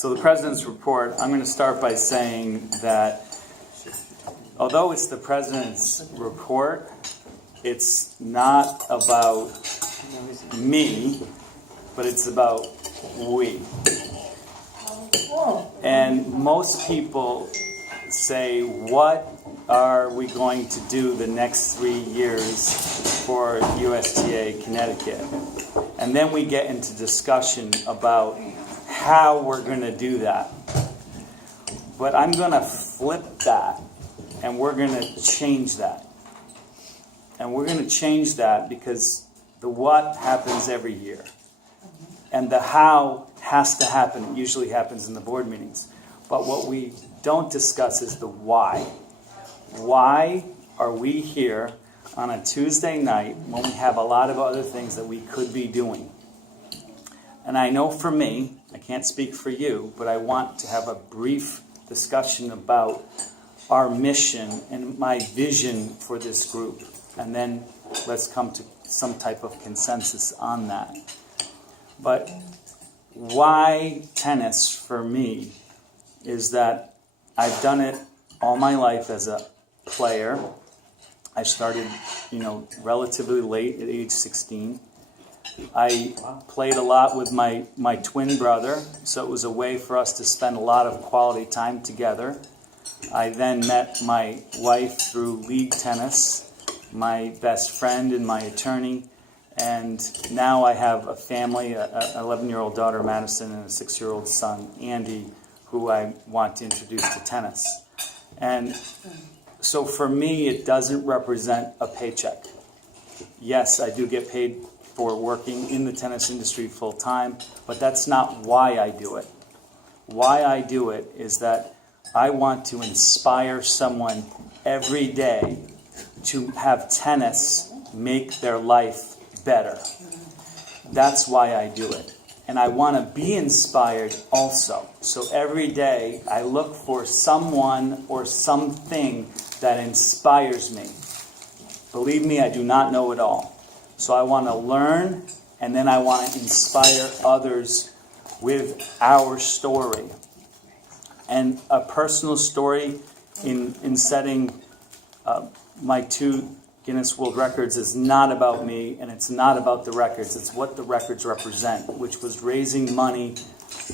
So the President's report, I'm going to start by saying that although it's the President's report, it's not about me, but it's about we. And most people say, what are we going to do the next 3 years for USTA Connecticut? And then we get into discussion about how we're going to do that. But I'm going to flip that, and we're going to change that. And we're going to change that because the what happens every year. And the how has to happen. It usually happens in the board meetings. But what we don't discuss is the why. Why are we here on a Tuesday night when we have a lot of other things that we could be doing? And I know for me, I can't speak for you, but I want to have a brief discussion about our mission and my vision for this group. And then let's come to some type of consensus on that. But why tennis for me is that I've done it all my life as a player. I started, relatively late at age 16. I played a lot with my twin brother, so it was a way for us to spend a lot of quality time together. I then met my wife through league tennis, my best friend and my attorney, and now I have a family, an 11-year-old daughter, Madison, and a 6-year-old son, Andy, who I want to introduce to tennis. And so for me, it doesn't represent a paycheck. Yes, I do get paid for working in the tennis industry full time, but that's not why I do it. Why I do it is that I want to inspire someone every day to have tennis make their life better. That's why I do it. And I want to be inspired also. So every day I look for someone or something that inspires me. Believe me, I do not know it all. So I want to learn, and then I want to inspire others with our story. And a personal story in setting my 2 Guinness World Records is not about me, and it's not about the records. It's what the records represent, which was raising money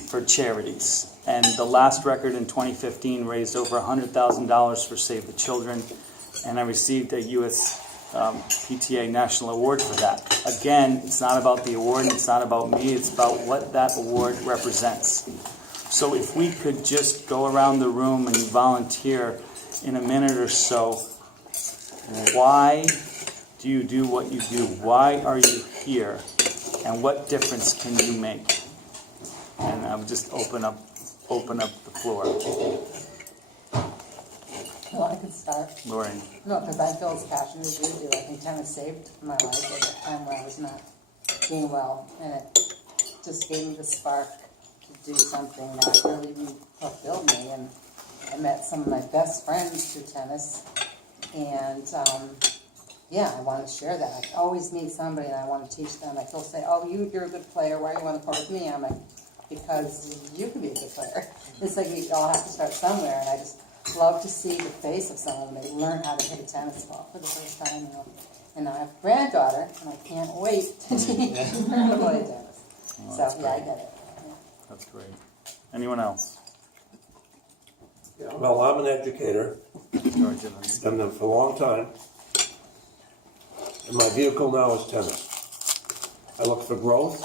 for charities. And the last record in 2015 raised over $100,000 for Save the Children, and I received a US PTA National Award for that. Again, it's not about the award, and it's not about me, it's about what that award represents. So if we could just go around the room and volunteer in a minute or so, why do you do what you do? Why are you here? And what difference can you make? And I would just open up the floor. Well, I could start. Lauren. No, because I feel as passionate as you do. I think tennis saved my life at a time when I was not doing well, and it just gave me the spark to do something that really fulfilled me. And I met some of my best friends through tennis, and I want to share that. I always meet somebody and I want to teach them. Like they'll say, "Oh, you're a good player. Why do you want to play with me?" I'm like, "Because you can be a good player." It's like we all have to start somewhere, and I just love to see the face of someone when they learn how to hit a tennis ball for the first time. And I have a granddaughter, and I can't wait to teach her to play tennis. Well, so I get it. Yeah. That's great. Anyone else? Well, I'm an educator. George Evans. Done them for a long time. And my vehicle now is tennis. I look for growth.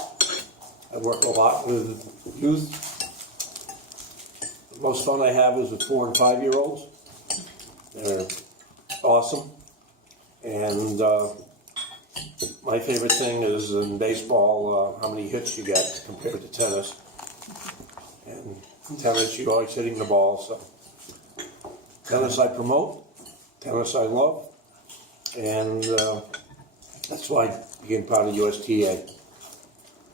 I work a lot with youth. The most fun I have is with 4 and 5-year-olds. They're awesome. And my favorite thing is in baseball, how many hits you get compared to tennis. And tennis, you're always hitting the ball. So tennis I promote. Tennis I love. And that's why I became part of USTA.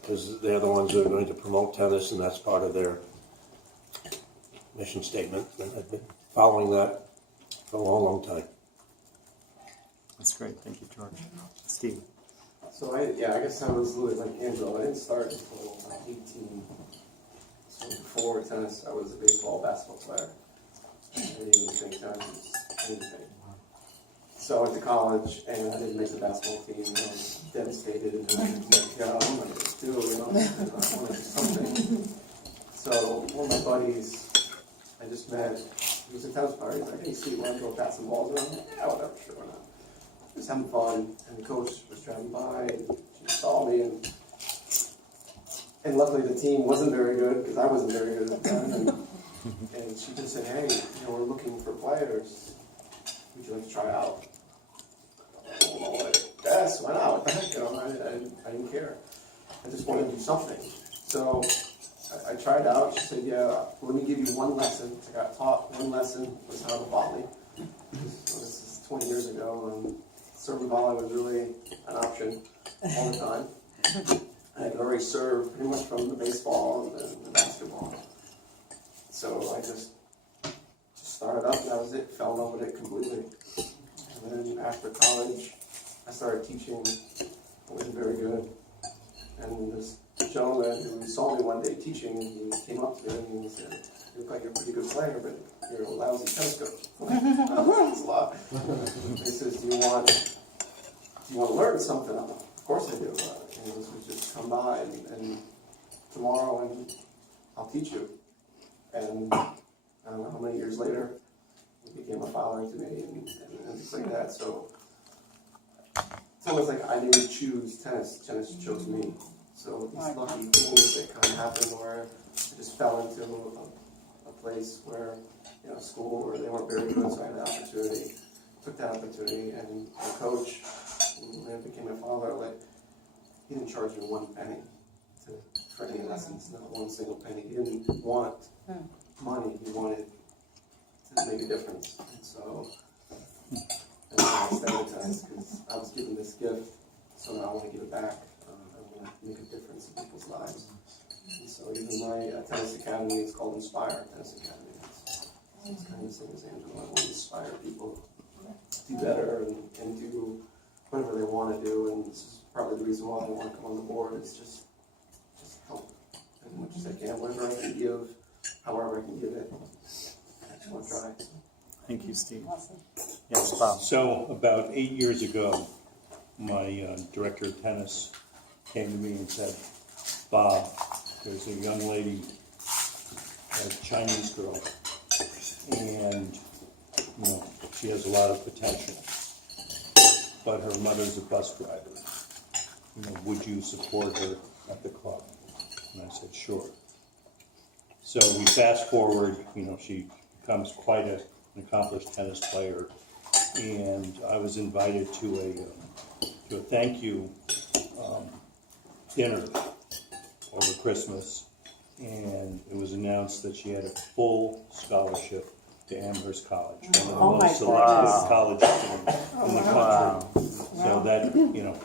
Because they're the ones that are going to promote tennis, and that's part of their mission statement. And I've been following that for a long, long time. That's great. Thank you, George. Steve. So I guess I was like Angelo. I didn't start until 18. So before before tennis, I was a baseball, basketball player. I didn't even think tennis was anything. So I went to college, and I didn't make the basketball team, and I was devastated, and I was like, yeah, what am I going to do, I want to do something. So one of my buddies I just met, he was a tennis player, he's like, hey Steve, want to go pass some balls around? I'm like, yeah, whatever, sure, why not? Just having fun, and the coach was driving by, and she saw me, and luckily the team wasn't very good, because I wasn't very good at the time, and she just said, hey, we're looking for players, would you like to try out? Yes, why not? What the heck, I didn't care. I just wanted to do something. So I tried out. She said, yeah, let me give you one lesson. I got taught one lesson was how to volley. This is 20 years ago, and serving volley was really an option all the time. I had already served pretty much from the baseball and the basketball. So I just started up, and that was it. Fell in love with it completely. And then after college, I started teaching. I wasn't very good. And this gentleman who saw me one day teaching, he came up to me and he said, you look like you're a pretty good player, but you're a lousy tennis coach. I'm like, oh, that's a lot. He says, do you want to learn something? I'm like, of course I do. And he goes, just come by and tomorrow and I'll teach you. And I don't know how many years later, he became a father to me and things like that. So it's almost like I didn't choose tennis chose me. So these lucky things that kind of happened where I just fell into a place where, school where they weren't very good, so I had an opportunity. Took that opportunity, and the coach, when I became a father, he didn't charge me one penny for any lessons, not one single penny. He didn't want money, he wanted to make a difference. And so I started tennis because I was given this gift, so now I want to give it back. I want to make a difference in people's lives. And so even my tennis academy, it's called Inspire Tennis Academy. It's kind of the same as Angelo. I want to inspire people to do better and do whatever they want to do. And this is probably the reason why I want to come on the board is just help as much as I can, whatever I can give, however I can give it. I just want to try. Thank you, Steve. Awesome. Yes, Bob. So about 8 years ago, my director of tennis came to me and said, Bob, there's a young lady, a Chinese girl, and she has a lot of potential, but her mother's a bus driver. Would you support her at the club? And I said, sure. So we fast forward, she becomes quite an accomplished tennis player, and I was invited to a thank you dinner over Christmas, and it was announced that she had a full scholarship to Amherst College, one of the most selected colleges in the country. So that,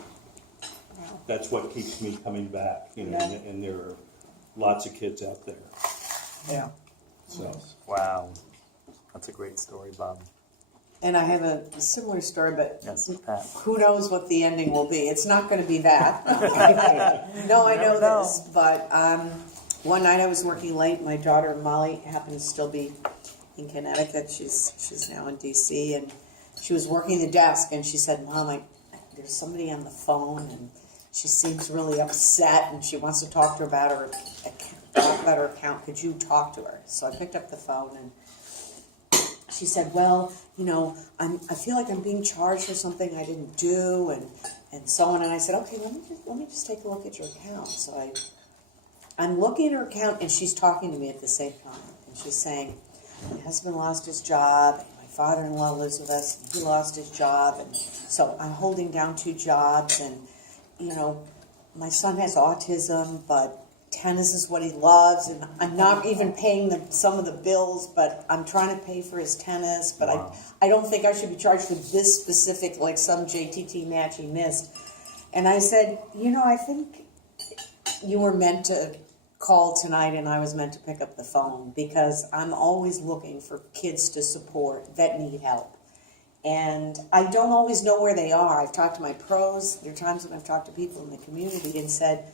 that's what keeps me coming back, and there are lots of kids out there. Yeah. So. Wow. That's a great story, Bob. And I have a similar story, but Yes, Pat. who knows what the ending will be. It's not going to be that. No, I know this, but one night I was working late. My daughter Molly happened to still be in Connecticut. She's now in DC, and she was working the desk, and she said, Mom, there's somebody on the phone, and she seems really upset, and she wants to talk to her about her account. Could you talk to her? So I picked up the phone, and she said, well, I feel like I'm being charged for something I didn't do, and so on. And I said, okay, let me just take a look at your account. So I'm looking at her account, and she's talking to me at the same time. And she's saying, my husband lost his job, and my father-in-law lives with us, and he lost his job. And so I'm holding down 2 jobs, and, my son has autism, but tennis is what he loves, and I'm not even paying some of the bills, but I'm trying to pay for his tennis, but wow. I don't think I should be charged for this specific, like some JTT match he missed. And I said, I think you were meant to call tonight, and I was meant to pick up the phone, because I'm always looking for kids to support that need help. And I don't always know where they are. I've talked to my pros. There are times when I've talked to people in the community and said,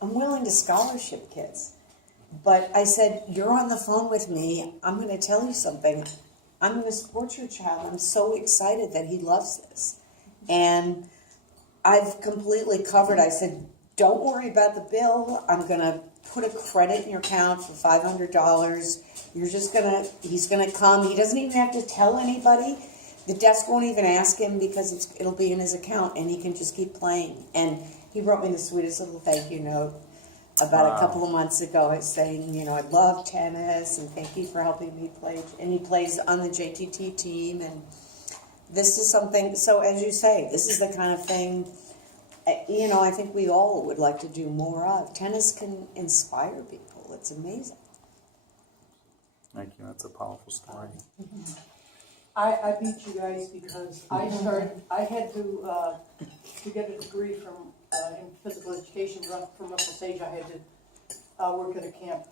I'm willing to scholarship kids, But I said, you're on the phone with me. I'm going to tell you something. I'm going to support your child. I'm so excited that he loves this. And I've completely covered. I said, don't worry about the bill. I'm going to put a credit in your account for $500. He's going to come. He doesn't even have to tell anybody. The desk won't even ask him because it'll be in his account and he can just keep playing. And he wrote me the sweetest little thank you note about a couple of months ago saying, I love tennis and thank you for helping me play. And he plays on the JTT team. And this is something, so as you say, this is the kind of thing, I think we all would like to do more of. Tennis can inspire people. It's amazing. Thank you. That's a powerful story. I beat you guys because I had to get a degree in physical education from Russell Sage. I had to work at a camp,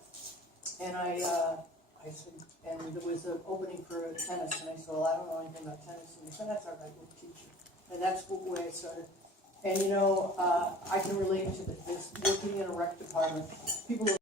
and I said, and there was an opening for tennis, and I said, well, I don't know anything about tennis, and they said, that's all right, we'll teach you. And that's the way I started. And I can relate to this, working in a rec department. People